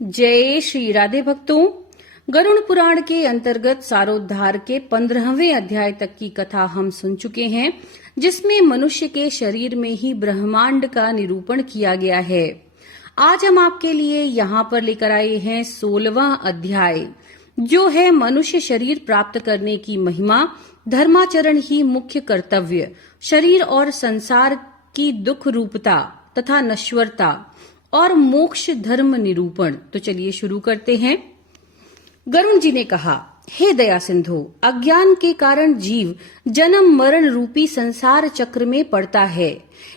जय श्री राधे भक्तों। गरुड़ पुराण के अंतर्गत सारोद्धार के 15वें अध्याय तक की कथा हम सुन चुके हैं, जिसमें मनुष्य के शरीर में ही ब्रह्मांड का निरूपण किया गया है। आज हम आपके लिए यहाँ पर लेकर आए हैं 16वां अध्याय, जो है मनुष्य शरीर प्राप्त करने की महिमा, धर्माचरण ही मुख्य कर्तव्य, शरीर और संसार की दुख रूपता तथा नश्वरता और मोक्ष धर्म निरूपण। तो चलिए शुरू करते हैं। गरुण जी ने कहा, हे दया सिंधु, अज्ञान के कारण जीव जन्म मरण रूपी संसार चक्र में पड़ता है,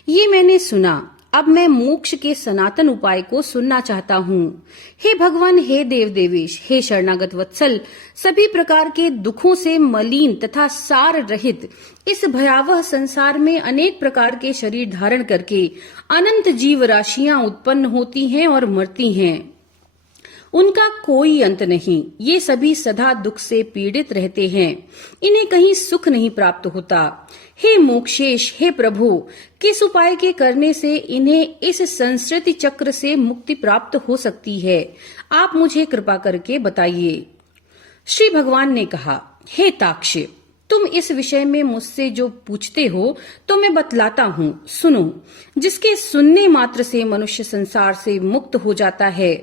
ये मैंने सुना। अब मैं मोक्ष के सनातन उपाय को सुनना चाहता हूँ। हे भगवान, हे देव देवेश, हे शरणागत वत्सल, सभी प्रकार के दुखों से मलिन तथा सार रहित इस भयावह संसार में अनेक प्रकार के शरीर धारण करके अनंत जीव राशियां उत्पन्न होती हैं और मरती हैं। उनका कोई अंत नहीं। ये सभी सदा दुख से पीड़ित रहते हैं, इन्हें कहीं सुख नहीं प्राप्त होता। हे मोक्षेश, हे प्रभु, किस उपाय के करने से इन्हें इस संस्कृति चक्र से मुक्ति प्राप्त हो सकती है? आप मुझे कृपा करके बताइए। श्री भगवान ने कहा, हे ताक्ष, तुम इस विषय में मुझसे जो पूछते हो तो मैं बतलाता हूँ, सुनो। जिसके सुनने मात्र से मनुष्य संसार से मुक्त हो जाता है,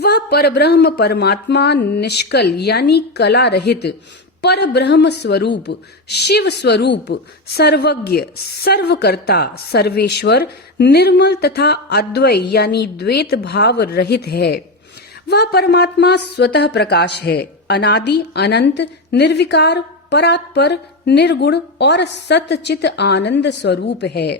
वह परब्रह्म परमात्मा निष्कल यानी कला रहित पर ब्रह्म स्वरूप, शिव स्वरूप, सर्वज्ञ, सर्वकर्ता, सर्वेश्वर, निर्मल तथा अद्वय यानी द्वैत भाव रहित है। वह परमात्मा स्वतः प्रकाश है, अनादि अनंत, निर्विकार, परात्पर, निर्गुण और सतचित आनंद स्वरूप है।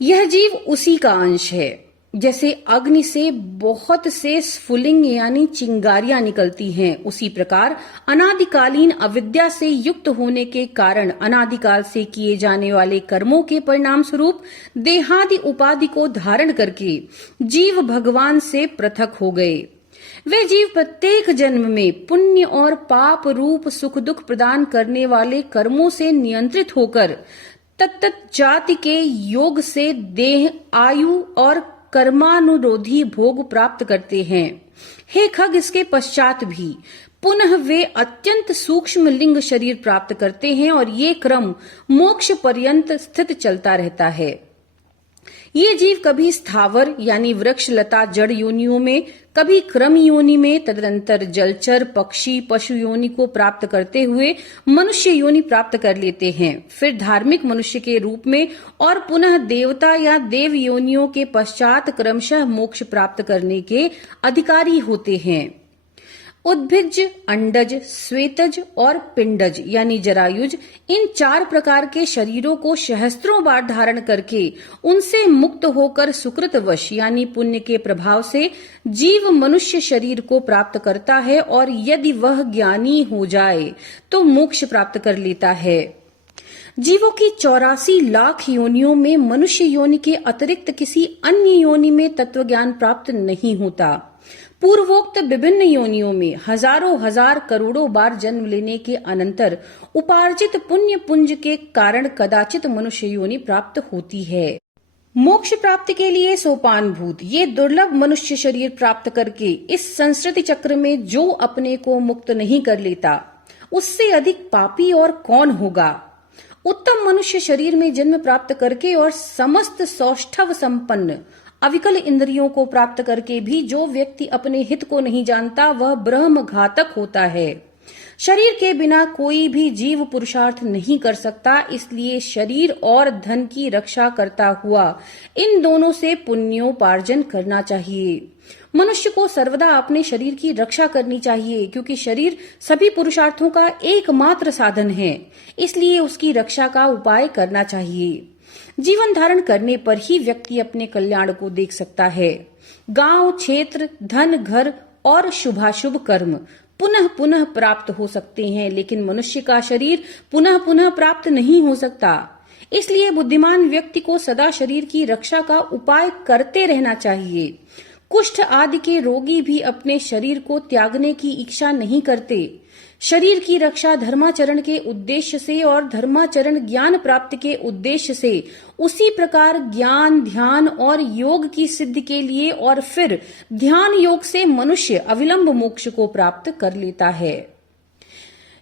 यह जीव उसी का अंश है। जैसे अग्नि से बहुत से स्फुलिंग यानी चिंगारियां निकलती हैं, उसी प्रकार अनादिकालीन अविद्या से युक्त होने के कारण अनादिकाल से किए जाने वाले कर्मों के परिणाम स्वरूप देहादि उपाधि को धारण करके जीव भगवान से पृथक हो गए। वे जीव प्रत्येक जन्म में पुण्य और पाप रूप सुख दुख प्रदान करने वाले कर्मों से नियंत्रित होकर तत्त जाति के योग से देह, आयु और कर्मानुरोधी भोग प्राप्त करते हैं। हे खग, इसके पश्चात भी पुनः वे अत्यंत सूक्ष्म लिंग शरीर प्राप्त करते हैं और ये क्रम मोक्ष पर्यंत स्थित चलता रहता है। ये जीव कभी स्थावर यानी वृक्ष लता जड़ योनियों में, कभी क्रम योनि में, तदनंतर जलचर पक्षी पशु योनि को प्राप्त करते हुए मनुष्य योनि प्राप्त कर लेते हैं, फिर धार्मिक मनुष्य के रूप में और पुनः देवता या देव योनियों के पश्चात क्रमशः मोक्ष प्राप्त करने के अधिकारी होते हैं। उद्भिज, अंडज, श्वेतज और पिंडज यानी जरायुज, इन 4 प्रकार के शरीरों को सहस्त्रों बार धारण करके उनसे मुक्त होकर सुकृतवश यानी पुण्य के प्रभाव से जीव मनुष्य शरीर को प्राप्त करता है और यदि वह ज्ञानी हो जाए तो मोक्ष प्राप्त कर लेता है। जीवों की 84 लाख योनियों में मनुष्य योनि के अतिरिक्त किसी अन्य योनि में तत्व ज्ञान प्राप्त नहीं होता। पूर्वोक्त विभिन्न योनियों में हजारों हजार करोड़ों बार जन्म लेने के अनंतर उपार्जित पुण्य पुंज के कारण कदाचित मनुष्य योनि प्राप्त होती है। मोक्ष प्राप्ति के लिए सोपानभूत ये दुर्लभ मनुष्य शरीर प्राप्त करके इस संस्कृति चक्र में जो अपने को मुक्त नहीं कर लेता, उससे अधिक पापी और कौन होगा। उत्तम मनुष्य शरीर में जन्म प्राप्त करके और समस्त सौष्ठव संपन्न अविकल इंद्रियों को प्राप्त करके भी जो व्यक्ति अपने हित को नहीं जानता, वह ब्रह्म घातक होता है। शरीर के बिना कोई भी जीव पुरुषार्थ नहीं कर सकता, इसलिए शरीर और धन की रक्षा करता हुआ इन दोनों से पुण्योपार्जन करना चाहिए। मनुष्य को सर्वदा अपने शरीर की रक्षा करनी चाहिए, क्योंकि शरीर सभी पुरुषार्थों का एकमात्र साधन है, इसलिए उसकी रक्षा का उपाय करना चाहिए। जीवन धारण करने पर ही व्यक्ति अपने कल्याण को देख सकता है। गांव, क्षेत्र, धन, घर और शुभाशुभ कर्म पुनः पुनः प्राप्त हो सकते हैं, लेकिन मनुष्य का शरीर पुनः पुनः प्राप्त नहीं हो सकता। इसलिए बुद्धिमान व्यक्ति को सदा शरीर की रक्षा का उपाय करते रहना चाहिए। कुष्ठ आदि के रोगी भी अपने शरीर को त्यागने की इच्छा नहीं करते। शरीर की रक्षा धर्माचरण के उद्देश्य से और धर्माचरण ज्ञान प्राप्ति के उद्देश्य से, उसी प्रकार ज्ञान, ध्यान और योग की सिद्धि के लिए और फिर ध्यान योग से मनुष्य अविलंब मोक्ष को प्राप्त कर लेता है।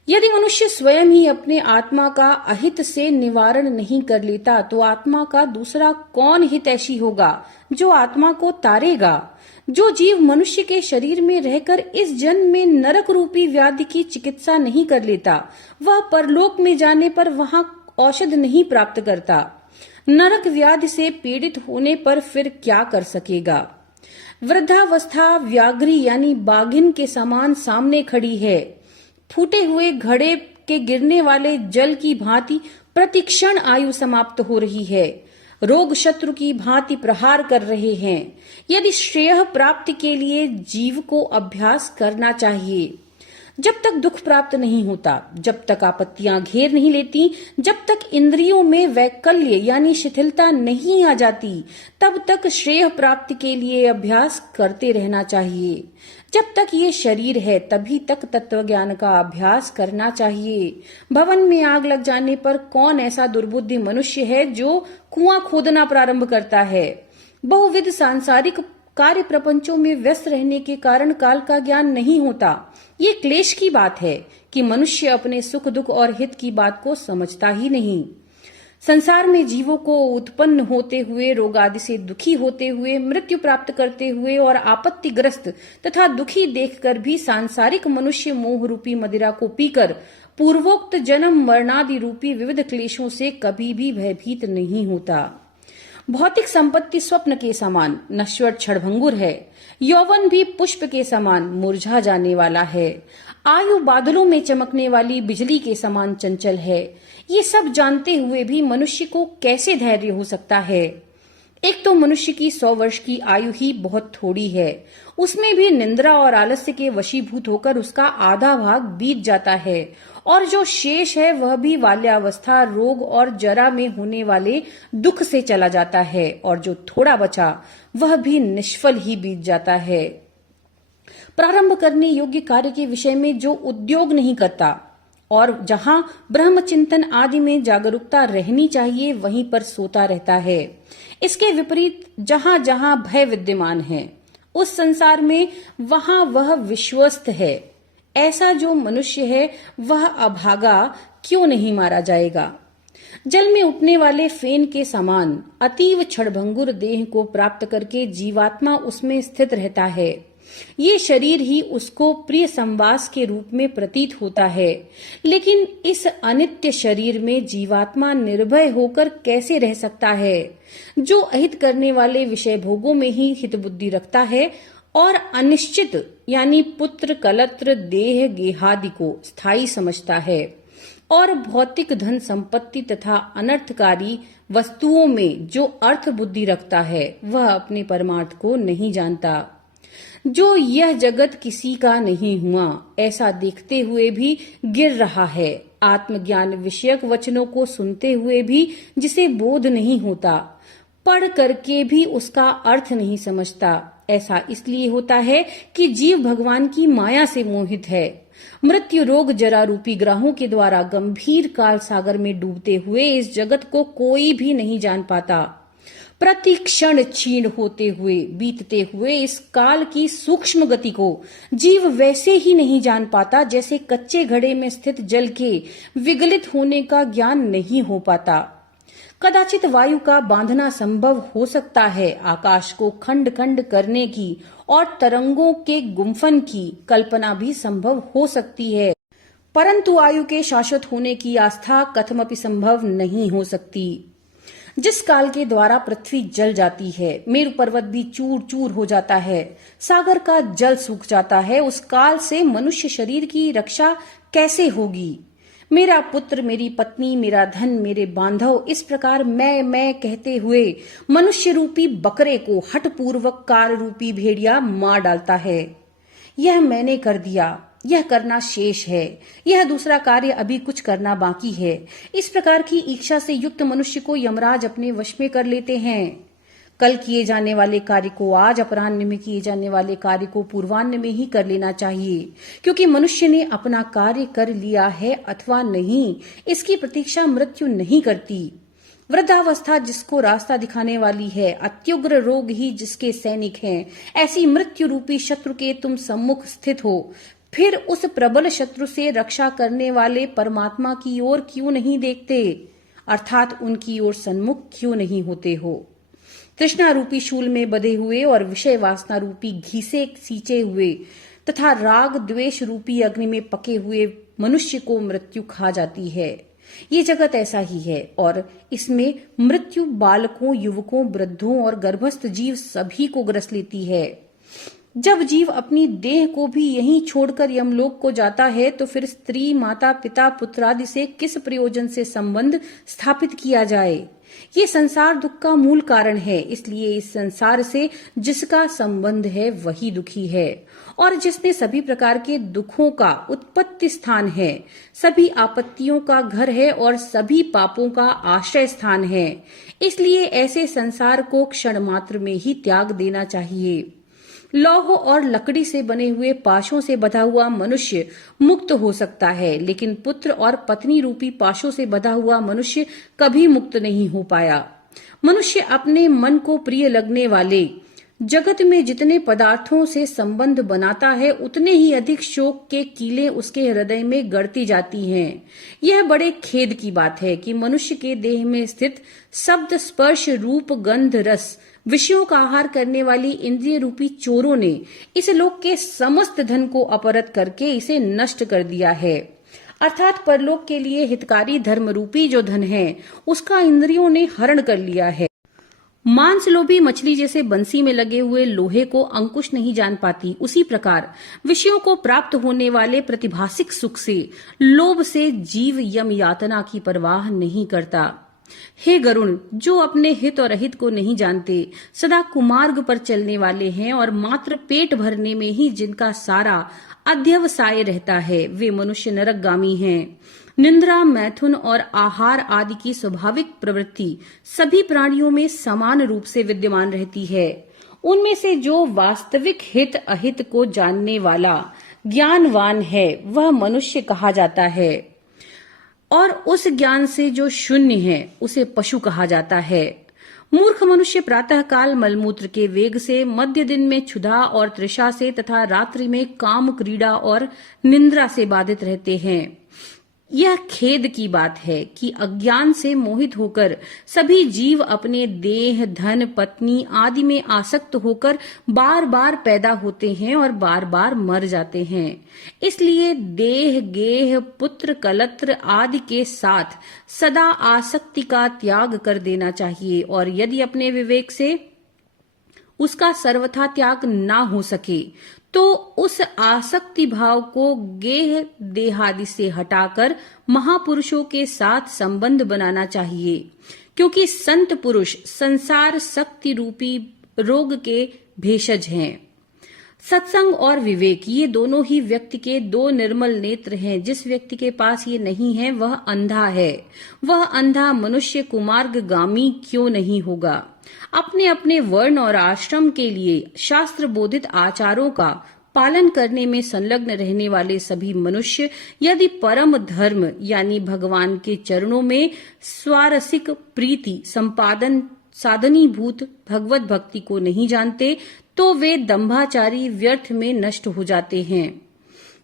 यदि मनुष्य स्वयं ही अपने आत्मा का अहित से निवारण नहीं कर लेता तो आत्मा का दूसरा कौन हितैषी होगा जो आत्मा को तारेगा। जो जीव मनुष्य के शरीर में रहकर इस जन्म में नरक रूपी व्याधि की चिकित्सा नहीं कर लेता, वह परलोक में जाने पर वहां औषध नहीं प्राप्त करता। नरक व्याधि से पीड़ित होने पर फिर क्या कर सकेगा। वृद्धावस्था व्याघ्री यानी बाघिन के समान सामने खड़ी है। फूटे हुए घड़े के गिरने वाले जल की भांति प्रतिक्षण आयु समाप्त हो रही है। रोग शत्रु की भांति प्रहार कर रहे हैं। यदि श्रेय प्राप्ति के लिए जीव को अभ्यास करना चाहिए। जब तक दुख प्राप्त नहीं होता, जब तक आपत्तियां घेर नहीं लेती, जब तक इंद्रियों में वैकल्य यानी शिथिलता नहीं आ जाती, तब तक श्रेय प्राप्ति के लिए अभ्यास करते रहना चाहिए। जब तक ये शरीर है तभी तक तत्व ज्ञान का अभ्यास करना चाहिए। भवन में आग लग जाने पर कौन ऐसा दुर्बुद्धि मनुष्य है जो कुआं खोदना प्रारंभ करता है। बहुविध सांसारिक कार्य प्रपंचों में व्यस्त रहने के कारण काल का ज्ञान नहीं होता। ये क्लेश की बात है कि मनुष्य अपने सुख दुख और हित की बात को समझता ही नहीं। संसार में जीवों को उत्पन्न होते हुए, रोग आदि से दुखी होते हुए, मृत्यु प्राप्त करते हुए और आपत्तिग्रस्त तथा दुखी देखकर भी सांसारिक मनुष्य मोह रूपी मदिरा को पीकर पूर्वोक्त जन्म मरणादि रूपी विविध क्लेशों से कभी भी भयभीत नहीं होता। भौतिक संपत्ति स्वप्न के समान नश्वर क्षणभंगुर है। यौवन भी पुष्प के समान मुरझा जाने वाला है। आयु बादलों में चमकने वाली बिजली के समान चंचल है। ये सब जानते हुए भी मनुष्य को कैसे धैर्य हो सकता है। एक तो मनुष्य की 100 वर्ष की आयु ही बहुत थोड़ी है। उसमें भी निंद्रा और आलस्य के वशीभूत होकर उसका आधा भाग बीत जाता है और जो शेष है वह भी बाल्यावस्था, रोग और जरा में होने वाले दुख से चला जाता है और जो थोड़ा बचा वह भी निष्फल ही बीत जाता है। प्रारंभ करने योग्य कार्य के विषय में जो उद्योग नहीं करता और जहां ब्रह्म चिंतन आदि में जागरूकता रहनी चाहिए वहीं पर सोता रहता है। इसके विपरीत जहां जहां भय विद्यमान है उस संसार में वहां वह विश्वस्त है। ऐसा जो मनुष्य है वह अभागा क्यों नहीं मारा जाएगा। जल में उठने वाले फेन के समान अतीव क्षणभंगुर देह को प्राप्त करके जीवात्मा उसमें स्थित रहता है। ये शरीर ही उसको प्रिय संवास के रूप में प्रतीत होता है। लेकिन इस अनित्य शरीर में जीवात्मा निर्भय होकर कैसे रह सकता है। जो अहित करने वाले विषय भोगों में ही हित बुद्धि रखता है और अनिश्चित यानी पुत्र, कलत्र, देह, गेहादि को स्थायी समझता है और भौतिक धन संपत्ति तथा अनर्थकारी वस्तुओं में जो अर्थ बुद्धि रखता है वह अपने परमार्थ को नहीं जानता। जो यह जगत किसी का नहीं हुआ ऐसा देखते हुए भी गिर रहा है, आत्मज्ञान विषयक वचनों को सुनते हुए भी जिसे बोध नहीं होता, पढ़ करके भी उसका अर्थ नहीं समझता, ऐसा इसलिए होता है कि जीव भगवान की माया से मोहित है। मृत्यु, रोग, जरा रूपी ग्रहों के द्वारा गंभीर काल सागर में डूबते हुए इस जगत को कोई भी नहीं जान पाता। प्रति क्षण क्षीण होते हुए, बीतते हुए इस काल की सूक्ष्म गति को जीव वैसे ही नहीं जान पाता जैसे कच्चे घड़े में स्थित जल के विगलित होने का ज्ञान नहीं हो पाता। कदाचित वायु का बांधना संभव हो सकता है, आकाश को खंड खंड करने की और तरंगों के गुम्फन की कल्पना भी संभव हो सकती है, परंतु वायु के शाश्वत होने की आस्था कथमपि संभव नहीं हो सकती। जिस काल के द्वारा पृथ्वी जल जाती है, मेरु पर्वत भी चूर चूर हो जाता है, सागर का जल सूख जाता है, उस काल से मनुष्य शरीर की रक्षा कैसे होगी। मेरा पुत्र, मेरी पत्नी, मेरा धन, मेरे बांधव, इस प्रकार मैं कहते हुए मनुष्य रूपी बकरे को हठपूर्वक कार रूपी भेड़िया मार डालता है। यह मैंने कर दिया, यह करना शेष है, यह दूसरा कार्य अभी कुछ करना बाकी है। इस प्रकार की इच्छा से युक्त मनुष्य को यमराज अपने वश में कर लेते हैं। कल किए जाने वाले कार्य को आज, अपराह्न में किए जाने वाले कार्य को पूर्वाह्न में ही कर लेना चाहिए, क्योंकि मनुष्य ने अपना कार्य कर लिया है अथवा नहीं, इसकी प्रतीक्षा मृत्यु नहीं करती। वृद्धावस्था जिसको रास्ता दिखाने वाली है, अत्युग्र रोग ही जिसके सैनिक हैं, ऐसी मृत्यु रूपी शत्रु के तुम सम्मुख स्थित हो, फिर उस प्रबल शत्रु से रक्षा करने वाले परमात्मा की ओर क्यों नहीं देखते, अर्थात उनकी ओर सन्मुख क्यों नहीं होते हो। तृष्णा रूपी शूल में बंधे हुए और विषय वासना रूपी घी से सींचे हुए तथा राग द्वेष रूपी अग्नि में पके हुए मनुष्य को मृत्यु खा जाती है। ये जगत ऐसा ही है और इसमें मृत्यु बालकों, युवकों, वृद्धों और गर्भस्थ जीव सभी को ग्रस लेती है। जब जीव अपनी देह को भी यहीं छोड़कर यमलोक को जाता है तो फिर स्त्री, माता, पिता, पुत्र आदि से किस प्रयोजन से संबंध स्थापित किया जाए। ये संसार दुख का मूल कारण है, इसलिए इस संसार से जिसका संबंध है वही दुखी है और जिसने सभी प्रकार के दुखों का उत्पत्ति स्थान है, सभी आपत्तियों का घर है और सभी पापों का आश्रय स्थान है। इसलिए ऐसे संसार को क्षण मात्र में ही त्याग देना चाहिए। लौह और लकड़ी से बने हुए पाशों से बंधा हुआ मनुष्य मुक्त हो सकता है, लेकिन पुत्र और पत्नी रूपी पाशों से बंधा हुआ मनुष्य कभी मुक्त नहीं हो पाया। मनुष्य अपने मन को प्रिय लगने वाले जगत में जितने पदार्थों से संबंध बनाता है, उतने ही अधिक शोक के कीले उसके हृदय में गड़ती जाती हैं। यह बड़े खेद की बात है कि मनुष्य के देह में स्थित शब्द, स्पर्श, रूप, गंध, रस विषयों का आहार करने वाली इंद्रिय रूपी चोरों ने इस लोक के समस्त धन को अपहृत करके इसे नष्ट कर दिया है, अर्थात परलोक के लिए हितकारी धर्म रूपी जो धन है उसका इंद्रियों ने हरण कर लिया है। मांसलोभी मछली जैसे बंसी में लगे हुए लोहे को अंकुश नहीं जान पाती, उसी प्रकार विषयों को प्राप्त होने वाले प्रतिभासिक सुख से, लोभ से जीव यम यातना की परवाह नहीं करता। हे गरुण, जो अपने हित और अहित को नहीं जानते, सदा कुमार्ग पर चलने वाले हैं और मात्र पेट भरने में ही जिनका सारा अध्यवसाय रहता है, वे मनुष्य नरकगामी हैं। निंद्रा, मैथुन और आहार आदि की स्वाभाविक प्रवृत्ति सभी प्राणियों में समान रूप से विद्यमान रहती है। उनमें से जो वास्तविक हित अहित को जानने वाला ज्ञानवान है वह मनुष्य कहा जाता है और उस ज्ञान से जो शून्य है उसे पशु कहा जाता है। मूर्ख मनुष्य प्रातः काल मलमूत्र के वेग से, मध्य दिन में क्षुधा और तृषा से तथा रात्रि में काम, क्रीड़ा और निंद्रा से बाधित रहते हैं। यह खेद की बात है कि अज्ञान से मोहित होकर सभी जीव अपने देह, धन, पत्नी आदि में आसक्त होकर बार बार पैदा होते हैं और बार बार मर जाते हैं। इसलिए देह, गेह, पुत्र, कलत्र आदि के साथ सदा आसक्ति का त्याग कर देना चाहिए और यदि अपने विवेक से उसका सर्वथा त्याग ना हो सके तो उस आसक्ति भाव को गेह देहादि से हटाकर महापुरुषों के साथ संबंध बनाना चाहिए, क्योंकि संत पुरुष संसार शक्ति रूपी रोग के भेषज हैं। सत्संग और विवेक ये दोनों ही व्यक्ति के दो निर्मल नेत्र हैं। जिस व्यक्ति के पास ये नहीं है वह अंधा है। वह अंधा मनुष्य कुमार्गगामी क्यों नहीं होगा। अपने अपने वर्ण और आश्रम के लिए शास्त्र बोधित आचारों का पालन करने में संलग्न रहने वाले सभी मनुष्य यदि परम धर्म यानी भगवान के चरणों में स्वारसिक प्रीति संपादन साधनीभूत भगवत भक्ति को नहीं जानते तो वे दंभाचारी व्यर्थ में नष्ट हो जाते हैं।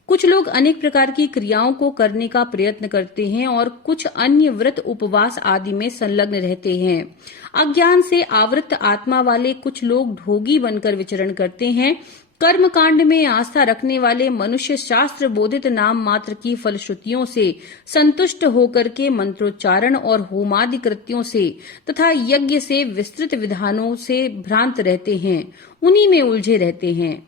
कुछ लोग अनेक प्रकार की क्रियाओं को करने का प्रयत्न करते हैं और कुछ अन्य व्रत, उपवास आदि में संलग्न रहते हैं। अज्ञान से आवृत आत्मा वाले कुछ लोग ढोगी बनकर विचरण करते हैं। कर्म कांड में आस्था रखने वाले मनुष्य शास्त्र बोधित नाम मात्र की फलश्रुतियों से संतुष्ट होकर के मंत्रोच्चारण और होमादि कृत्यों से तथा यज्ञ से विस्तृत विधानों से भ्रांत रहते हैं, उन्हीं में उलझे रहते हैं।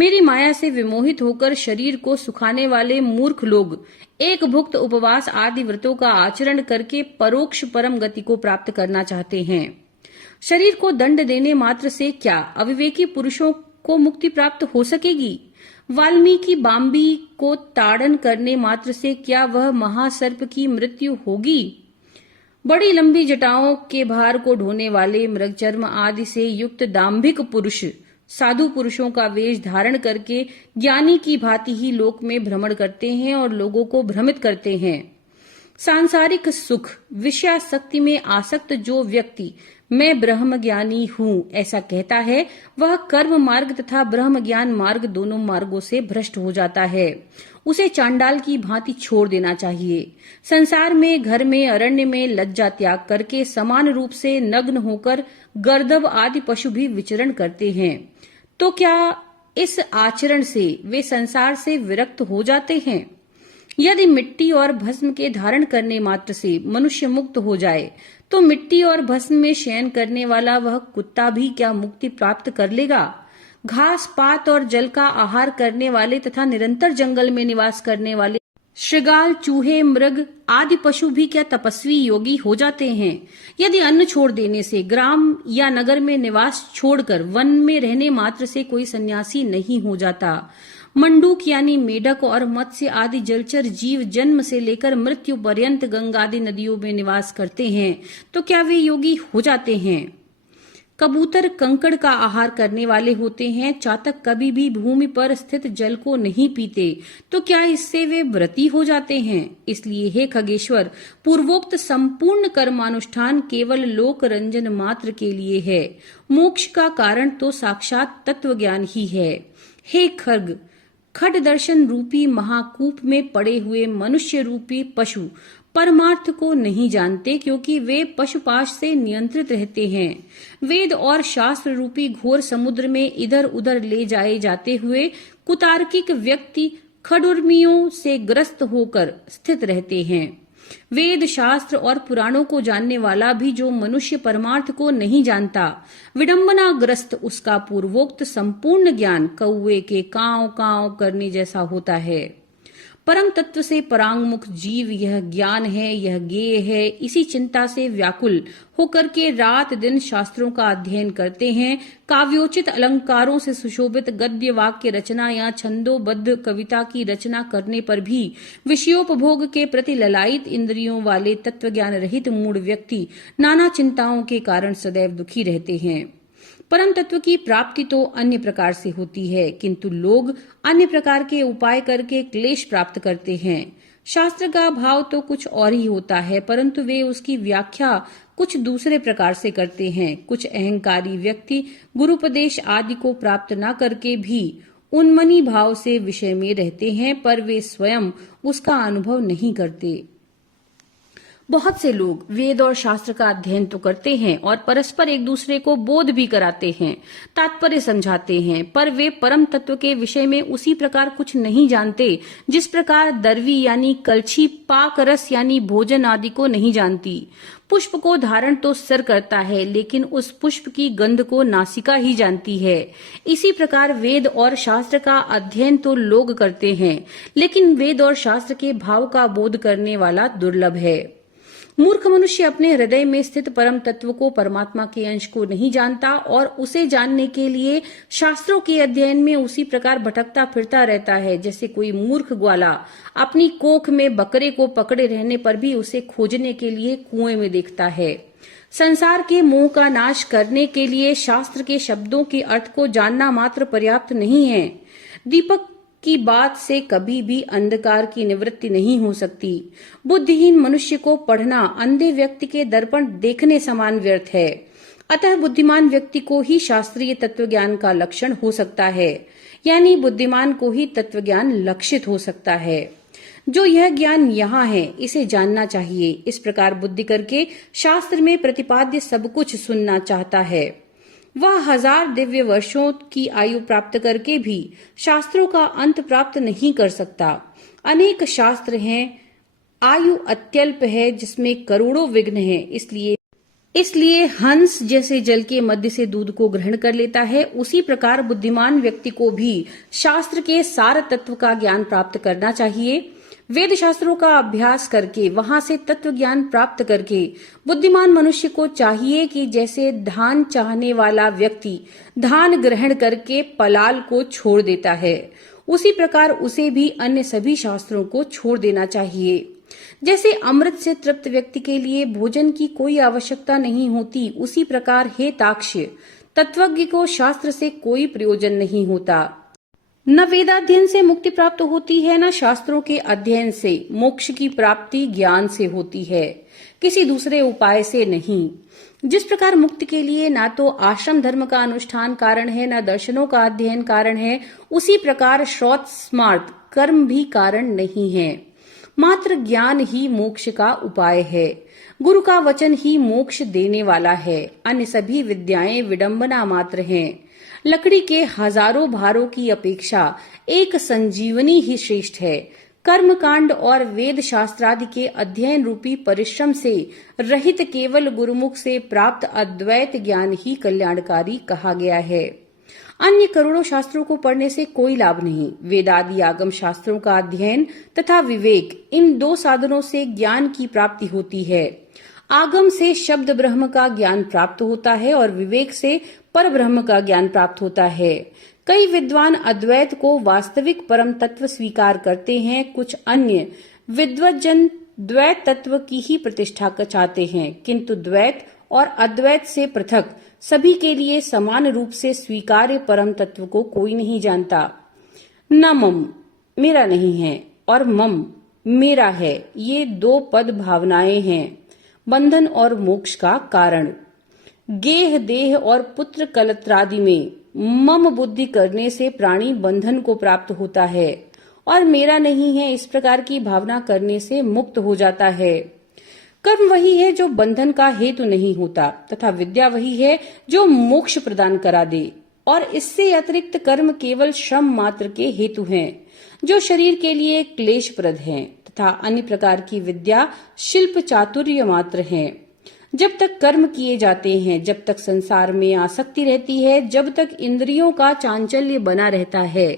मेरी माया से विमोहित होकर शरीर को सुखाने वाले मूर्ख लोग एक भुक्त, उपवास आदि व्रतों का आचरण करके परोक्ष परम गति को प्राप्त करना चाहते हैं। शरीर को दंड देने मात्र से क्या अविवेकी पुरुषों को मुक्ति प्राप्त हो सकेगी? वाल्मीकि बाम्बी को ताड़न करने मात्र से क्या वह महासर्प की मृत्यु होगी? बड़ी लंबी जटाओं के भार को ढोने वाले मृगचर्म आदि से युक्त दाम्भिक पुरुष साधु पुरुषों का वेश धारण करके ज्ञानी की भांति ही लोक में भ्रमण करते हैं और लोगों को भ्रमित करते हैं। सांसारिक सुख विषयासक्ति में आसक्त जो व्यक्ति मैं ब्रह्म ज्ञानी हूँ ऐसा कहता है, वह कर्म मार्ग तथा ब्रह्म ज्ञान मार्ग दोनों मार्गों से भ्रष्ट हो जाता है। उसे चांडाल की भांति छोड़ देना चाहिए। संसार में, घर में, अरण्य में लज्जा त्याग करके समान रूप से नग्न होकर गर्दभ आदि पशु भी विचरण करते हैं। तो क्या इस आचरण से वे संसार से विरक्त हो जाते हैं? यदि मिट्टी और भस्म के धारण करने मात्र से मनुष्य मुक्त हो जाए, तो मिट्टी और भस्म में शयन करने वाला वह कुत्ता भी क्या मुक्ति प्राप्त कर लेगा? घास पात और जल का आहार करने वाले तथा निरंतर जंगल में निवास करने वाले श्रृगाल, चूहे, मृग आदि पशु भी क्या तपस्वी योगी हो जाते हैं? यदि अन्न छोड़ देने से, ग्राम या नगर में निवास छोड़कर वन में रहने मात्र से कोई सन्यासी नहीं हो जाता। मंडूक यानी मेढक और मत्स्य आदि जलचर जीव जन्म से लेकर मृत्यु पर्यंत गंगादि नदियों में निवास करते हैं, तो क्या वे योगी हो जाते हैं? कबूतर कंकड़ का आहार करने वाले होते हैं। चातक कभी भी भूमि पर स्थित जल को नहीं पीते, तो क्या इससे वे व्रती हो जाते हैं? इसलिए हे खगेश्वर, पूर्वोक्त संपूर्ण कर्मानुष्ठान केवल लोक रंजन मात्र के लिए है। मोक्ष का कारण तो साक्षात तत्व ज्ञान ही है। हे खर्ग, खट दर्शन रूपी महाकूप में पड़े हुए मनुष्य रूपी पशु परमार्थ को नहीं जानते, क्योंकि वे पशुपाश से नियंत्रित रहते हैं। वेद और शास्त्र रूपी घोर समुद्र में इधर उधर ले जाए जाते हुए कुतार्किक व्यक्ति खडुर्मियों से ग्रस्त होकर स्थित रहते हैं। वेद शास्त्र और पुराणों को जानने वाला भी जो मनुष्य परमार्थ को नहीं जानता, विडंबनाग्रस्त उसका पूर्वोक्त संपूर्ण ज्ञान कौवे के कांव कांव करने जैसा होता है। परम तत्व से परांगमुख जीव यह ज्ञान है, यह ज्ञेय है, इसी चिंता से व्याकुल होकर के रात दिन शास्त्रों का अध्ययन करते हैं। काव्योचित अलंकारों से सुशोभित गद्य वाक्य रचना या छंदोबद्ध कविता की रचना करने पर भी विषयोपभोग के प्रति ललायित इंद्रियों वाले तत्वज्ञान रहित मूढ़ व्यक्ति नाना चिंताओं के कारण सदैव दुखी रहते हैं। परम तत्व की प्राप्ति तो अन्य प्रकार से होती है, किंतु लोग अन्य प्रकार के उपाय करके क्लेश प्राप्त करते हैं। शास्त्र का भाव तो कुछ और ही होता है, परंतु वे उसकी व्याख्या कुछ दूसरे प्रकार से करते हैं। कुछ अहंकारी व्यक्ति गुरुपदेश आदि को प्राप्त न करके भी उन्मनी भाव से विषय में रहते हैं, पर वे स्वयं उसका अनुभव नहीं करते। बहुत से लोग वेद और शास्त्र का अध्ययन तो करते हैं और परस्पर एक दूसरे को बोध भी कराते हैं, तात्पर्य समझाते हैं, पर वे परम तत्व के विषय में उसी प्रकार कुछ नहीं जानते जिस प्रकार दर्वी यानी कलछी पाक रस यानी भोजन आदि को नहीं जानती। पुष्प को धारण तो सिर करता है, लेकिन उस पुष्प की गंध को नासिका ही जानती है। इसी प्रकार वेद और शास्त्र का अध्ययन तो लोग करते हैं, लेकिन वेद और शास्त्र के भाव का बोध करने वाला दुर्लभ है। मूर्ख मनुष्य अपने हृदय में स्थित परम तत्व को, परमात्मा के अंश को नहीं जानता और उसे जानने के लिए शास्त्रों के अध्ययन में उसी प्रकार भटकता फिरता रहता है, जैसे कोई मूर्ख ग्वाला अपनी कोख में बकरे को पकड़े रहने पर भी उसे खोजने के लिए कुएं में देखता है। संसार के मोह का नाश करने के लिए शास्त्र के शब्दों के अर्थ को जानना मात्र पर्याप्त नहीं है। दीपक की बात से कभी भी अंधकार की निवृत्ति नहीं हो सकती। बुद्धिहीन मनुष्य को पढ़ना अंधे व्यक्ति के दर्पण देखने समान व्यर्थ है। अतः बुद्धिमान व्यक्ति को ही शास्त्रीय तत्वज्ञान का लक्षण हो सकता है, यानी बुद्धिमान को ही तत्वज्ञान लक्षित हो सकता है। जो यह ज्ञान यहाँ है, इसे जानना चाहिए। इस प्रकार बुद्धि करके शास्त्र में प्रतिपाद्य सब कुछ सुनना चाहता है। वह 1000 दिव्य वर्षों की आयु प्राप्त करके भी शास्त्रों का अंत प्राप्त नहीं कर सकता। अनेक शास्त्र हैं, आयु अत्यल्प है जिसमें करोड़ों विघ्न हैं। इसलिए हंस जैसे जल के मध्य से दूध को ग्रहण कर लेता है, उसी प्रकार बुद्धिमान व्यक्ति को भी शास्त्र के सार तत्व का ज्ञान प्राप्त करना चाहिए। वेद शास्त्रों का अभ्यास करके वहां से तत्व ज्ञान प्राप्त करके बुद्धिमान मनुष्य को चाहिए कि जैसे धान चाहने वाला व्यक्ति धान ग्रहण करके पलाल को छोड़ देता है, उसी प्रकार उसे भी अन्य सभी शास्त्रों को छोड़ देना चाहिए। जैसे अमृत से तृप्त व्यक्ति के लिए भोजन की कोई आवश्यकता नहीं होती, उसी प्रकार हे ताक्ष्य, तत्वज्ञ को शास्त्र से कोई प्रयोजन नहीं होता। न वेदाध्ययन से मुक्ति प्राप्त होती है, न शास्त्रों के अध्ययन से। मोक्ष की प्राप्ति ज्ञान से होती है, किसी दूसरे उपाय से नहीं। जिस प्रकार मुक्ति के लिए ना तो आश्रम धर्म का अनुष्ठान कारण है, न दर्शनों का अध्ययन कारण है, उसी प्रकार श्रौत स्मार्त कर्म भी कारण नहीं है। मात्र ज्ञान ही मोक्ष का उपाय है। गुरु का वचन ही मोक्ष देने वाला है। अन्य सभी विद्याएं विडंबना मात्र हैं। लकड़ी के हजारों भारों की अपेक्षा एक संजीवनी ही श्रेष्ठ है। कर्म कांड और वेद शास्त्रादि के अध्ययन रूपी परिश्रम से रहित केवल गुरुमुख से प्राप्त अद्वैत ज्ञान ही कल्याणकारी कहा गया है। अन्य करोड़ों शास्त्रों को पढ़ने से कोई लाभ नहीं। वेदादि आगम शास्त्रों का अध्ययन तथा विवेक, इन दो साधनों से ज्ञान की प्राप्ति होती है। आगम से शब्द ब्रह्म का ज्ञान प्राप्त होता है और विवेक से पर ब्रह्म का ज्ञान प्राप्त होता है। कई विद्वान अद्वैत को वास्तविक परम तत्व स्वीकार करते हैं, कुछ अन्य विद्वज्जन द्वैत तत्व की ही प्रतिष्ठा चाहते हैं, किंतु द्वैत और अद्वैत से पृथक सभी के लिए समान रूप से स्वीकार्य परम तत्व को कोई नहीं जानता। न मम मेरा नहीं है और मम मेरा है, ये दो पद भावनाएं हैं बंधन और मोक्ष का कारण। गेह देह और पुत्र कलत्रादि में मम बुद्धि करने से प्राणी बंधन को प्राप्त होता है और मेरा नहीं है इस प्रकार की भावना करने से मुक्त हो जाता है। कर्म वही है जो बंधन का हेतु नहीं होता तथा विद्या वही है जो मोक्ष प्रदान करा दे, और इससे अतिरिक्त कर्म केवल श्रम मात्र के हेतु हैं जो शरीर के लिए क्लेशप्रद हैं, तथा अन्य प्रकार की विद्या शिल्प चातुर्य मात्र हैं। जब तक कर्म किए जाते हैं, जब तक संसार में आसक्ति रहती है, जब तक इंद्रियों का चांचल्य बना रहता है,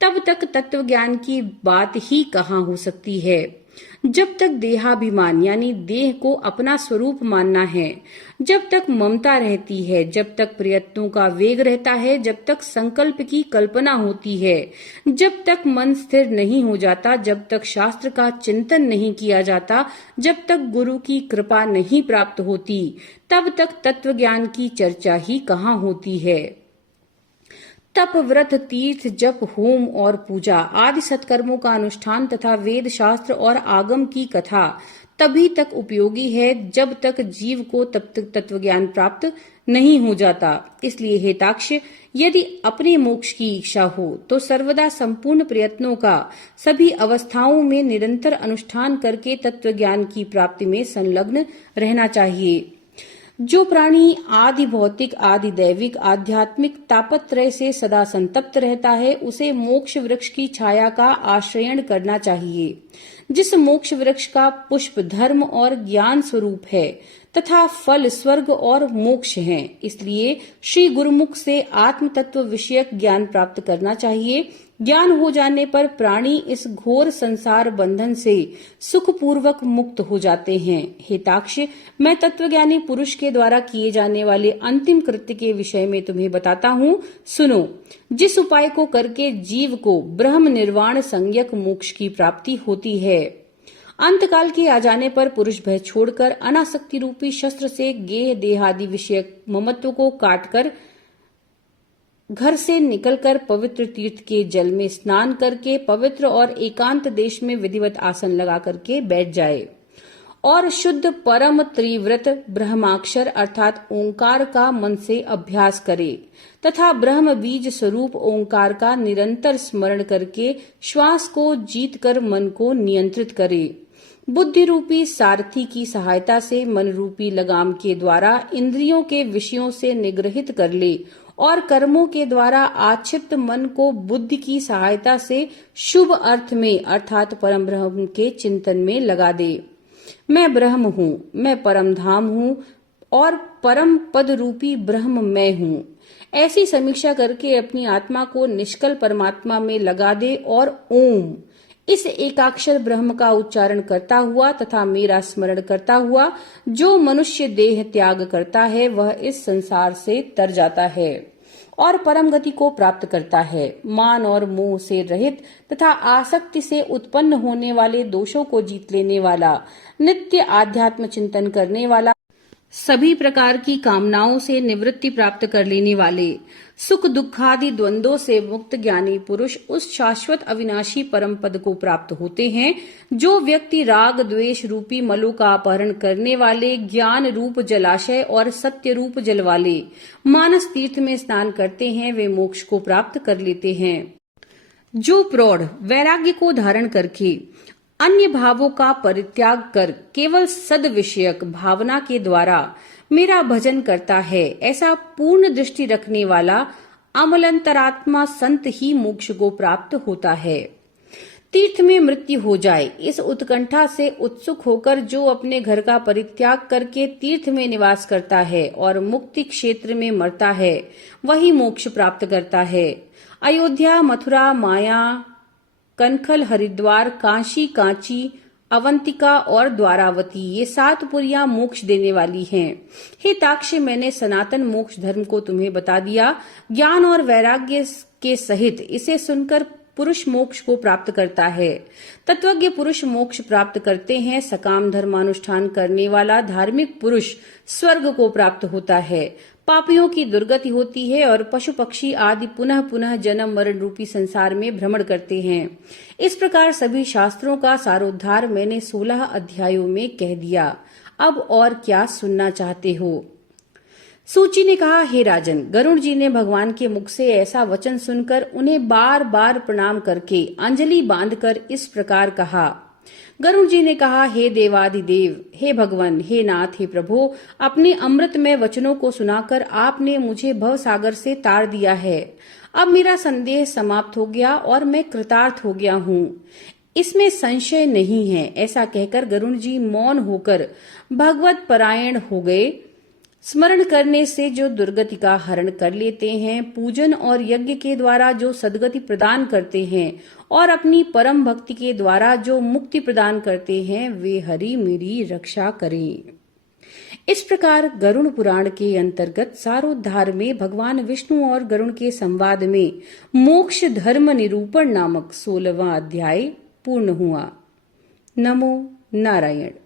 तब तक तत्व ज्ञान की बात ही कहाँ हो सकती है। जब तक देहाभिमान यानी देह को अपना स्वरूप मानना है, जब तक ममता रहती है, जब तक प्रयत्नों का वेग रहता है, जब तक संकल्प की कल्पना होती है, जब तक मन स्थिर नहीं हो जाता, जब तक शास्त्र का चिंतन नहीं किया जाता, जब तक गुरु की कृपा नहीं प्राप्त होती, तब तक तत्व ज्ञान की चर्चा ही कहाँ होती है। तप, व्रत, तीर्थ, जप, होम और पूजा आदि सत्कर्मों का अनुष्ठान तथा वेद शास्त्र और आगम की कथा तभी तक उपयोगी है जब तक जीव को तब तक तत्व ज्ञान प्राप्त नहीं हो जाता। इसलिए हे ताक्ष्य, यदि अपने मोक्ष की इच्छा हो तो सर्वदा संपूर्ण प्रयत्नों का सभी अवस्थाओं में निरंतर अनुष्ठान करके तत्व ज्ञान की प्राप्ति में संलग्न रहना चाहिए। जो प्राणी आदि भौतिक, आदि दैविक, आध्यात्मिक तापत्रय से सदा संतप्त रहता है, उसे मोक्ष वृक्ष की छाया का आश्रयण करना चाहिए, जिस मोक्ष वृक्ष का पुष्प धर्म और ज्ञान स्वरूप है तथा फल स्वर्ग और मोक्ष हैं। इसलिए श्री गुरुमुख से आत्म तत्व विषयक ज्ञान प्राप्त करना चाहिए। ज्ञान हो जाने पर प्राणी इस घोर संसार बंधन से सुखपूर्वक मुक्त हो जाते हैं। हे ताक्ष्य, मैं तत्वज्ञानी पुरुष के द्वारा किए जाने वाले अंतिम कृत्य के विषय में तुम्हें बताता हूँ, सुनो। जिस उपाय को करके जीव को ब्रह्म निर्वाण संज्ञक मोक्ष की प्राप्ति होती है, अंतकाल के आ जाने पर पुरुष भय छोड़कर अनासक्ति रूपी शस्त्र से गेह देहादि विषयक ममत्व को काटकर घर से निकलकर पवित्र तीर्थ के जल में स्नान करके पवित्र और एकांत देश में विधिवत आसन लगा करके बैठ जाए और शुद्ध परम त्रिव्रत ब्रह्माक्षर अर्थात ओंकार का मन से अभ्यास करे तथा ब्रह्म बीज स्वरूप ओंकार का निरंतर स्मरण करके श्वास को जीतकर मन को नियंत्रित करे। बुद्धि रूपी सारथी की सहायता से मन रूपी लगाम के द्वारा इंद्रियों के विषयों से निग्रहित कर ले और कर्मों के द्वारा आक्षिप्त मन को बुद्धि की सहायता से शुभ अर्थ में अर्थात परम ब्रह्म के चिंतन में लगा दे। मैं ब्रह्म हूँ, मैं परम धाम हूँ और परम पद रूपी ब्रह्म मैं हूँ, ऐसी समीक्षा करके अपनी आत्मा को निष्कल परमात्मा में लगा दे और ओम इस एकाक्षर ब्रह्म का उच्चारण करता हुआ तथा मेरा स्मरण करता हुआ जो मनुष्य देह त्याग करता है वह इस संसार से तर जाता है और परम गति को प्राप्त करता है। मान और मोह से रहित तथा आसक्ति से उत्पन्न होने वाले दोषों को जीत लेने वाला, नित्य आध्यात्म चिंतन करने वाला, सभी प्रकार की कामनाओं से निवृत्ति प्राप्त कर लेने वाले, सुख दुखादि द्वंद्वों से मुक्त ज्ञानी पुरुष उस शाश्वत अविनाशी परम पद को प्राप्त होते हैं जो व्यक्ति राग द्वेष रूपी मलों का अपहरण करने वाले, ज्ञान रूप जलाशय और सत्य रूप जल वाले मानस तीर्थ में स्नान करते हैं, वे मोक्ष को प्राप्त कर लेते हैं। जो प्रौढ़ वैराग्य को धारण करके अन्य भावों का परित्याग कर केवल सद विषयक भावना के द्वारा मेरा भजन करता है, ऐसा पूर्ण दृष्टि रखने वाला अमलंतरात्मा संत ही मोक्ष को प्राप्त होता है। तीर्थ में मृत्यु हो जाए इस उत्कंठा से उत्सुक होकर जो अपने घर का परित्याग करके तीर्थ में निवास करता है और मुक्ति क्षेत्र में मरता है, वही मोक्ष प्राप्त करता है। अयोध्या, मथुरा, माया, कनखल, हरिद्वार, काशी, कांची, अवंतिका और द्वारावती, ये 7 पुरियां मोक्ष देने वाली हैं। हे ताक्ष, मैंने सनातन मोक्ष धर्म को तुम्हें बता दिया। ज्ञान और वैराग्य के सहित इसे सुनकर पुरुष मोक्ष को प्राप्त करता है। तत्वज्ञ पुरुष मोक्ष प्राप्त करते हैं। सकाम धर्मानुष्ठान करने वाला धार्मिक पुरुष स्वर्ग को प्राप्त होता है। पापियों की दुर्गति होती है और पशु पक्षी आदि पुनः पुनः जन्म मरण रूपी संसार में भ्रमण करते हैं। इस प्रकार सभी शास्त्रों का सारोद्धार मैंने 16 अध्यायों में कह दिया। अब और क्या सुनना चाहते हो? सूची ने कहा, हे राजन, गरुड़ जी ने भगवान के मुख से ऐसा वचन सुनकर उन्हें बार बार प्रणाम करके अंजलि बांधकर इस प्रकार कहा। गरुड़ जी ने कहा, हे देवाधिदेव, हे भगवान, हे नाथ, हे प्रभु, अपने अमृतमय वचनों को सुनाकर आपने मुझे भव सागर से तार दिया है। अब मेरा संदेह समाप्त हो गया और मैं कृतार्थ हो गया हूँ, इसमें संशय नहीं है। ऐसा कहकर गरुड़ जी मौन होकर भगवत परायण हो गए। स्मरण करने से जो दुर्गति का हरण कर लेते हैं, पूजन और यज्ञ के द्वारा जो सदगति प्रदान करते हैं और अपनी परम भक्ति के द्वारा जो मुक्ति प्रदान करते हैं, वे हरि मेरी रक्षा करें। इस प्रकार गरुड़ पुराण के अंतर्गत सारोद्धार में भगवान विष्णु और गरुड़ के संवाद में मोक्ष धर्म निरूपण नामक 16वां अध्याय पूर्ण हुआ। नमो नारायण।